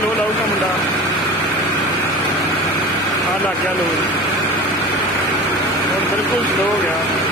लो लाऊगा मुंडा आ लग गया लो और बिल्कुल स्लो हो गया।